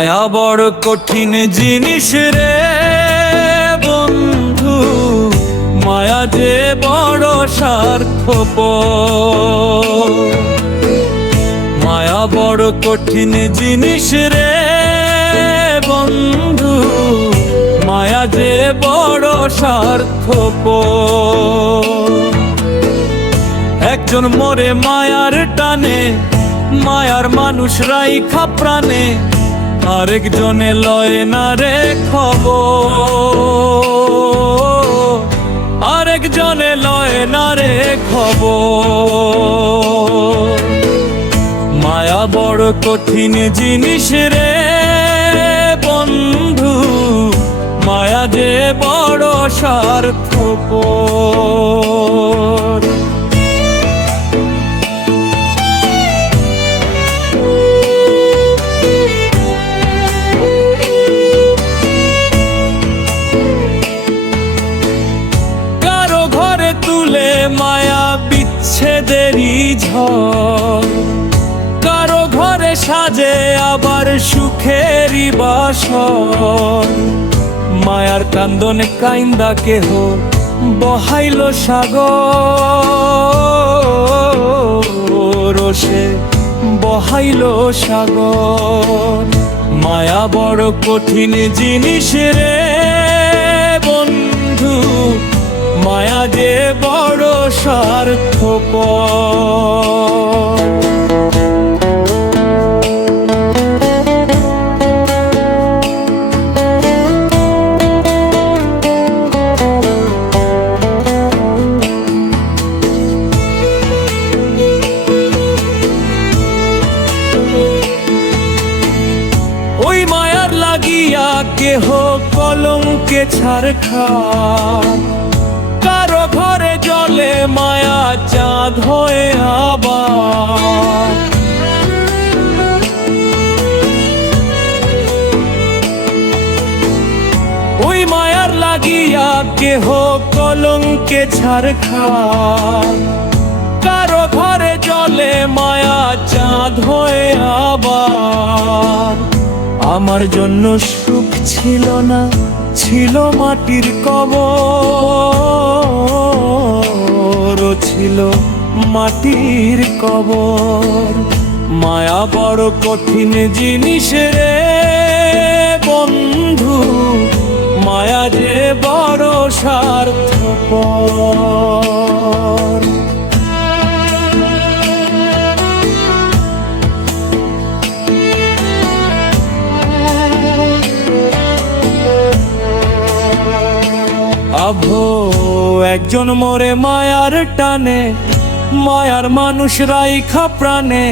মায়া বড় কঠিন জিনিস রে বন্ধু। মায়া যে বড় স্বার্থপ মায়া বড় কঠিন জিনিস রে বন্ধু। মায়া যে বড় স্বার্থপ একজন মরে মায়ার টানে, মায়ার মানুষ রাইখা প্রাণে। আরেকজনে লয় না রে খবর। আরেকজনে লয় না রে খবর। মায়া বড় কঠিন জিনিস রে বন্ধু, মায়া যে বড় স্বার্থপর তুলে মায়া বিচ্ছেদেরই ঝড়। কারও ঘরে সাজে আবার সুখেরই বাসর। মায়ার কান্দনে কাইন্দা কেহ বহাইল সাগর। সে বহাইল সাগর। মায়া বড় কঠিন জিনিস রে। বড় মায়ার লাগিয়া কেহ কলঙ্কে ছাড় কারও লাগিয়া কেহ কলঙ্কে ছাড় কারও ঘরে জলে মায়া চাঁদ হয়ে আবার। আমার জন্য সুখ ছিল না, ছিল মাটির কবর ছিল মাটির কবর। মায়া বড় কঠিন জিনিস রে বন্ধু। বড় স্বার্থপর। আভো, একজন মরে মায়ার টানে, মায়ার মানুষ রাইখা প্রাণে,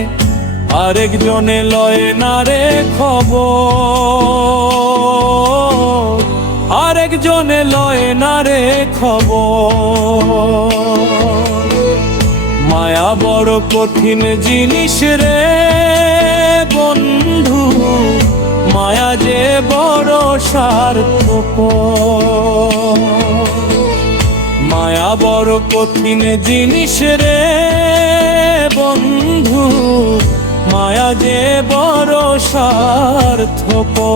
আরেকজনে লয় না রে খবর। আরেকজনে লয় না রে খবর। মায়া বড় কঠিন জিনিস রে বন্ধু, মায়া যে বড় স্বার্থপর। মায়া বড় কঠিন জিনিস রে বন্ধু, মায়া যে বড় স্বার্থপর।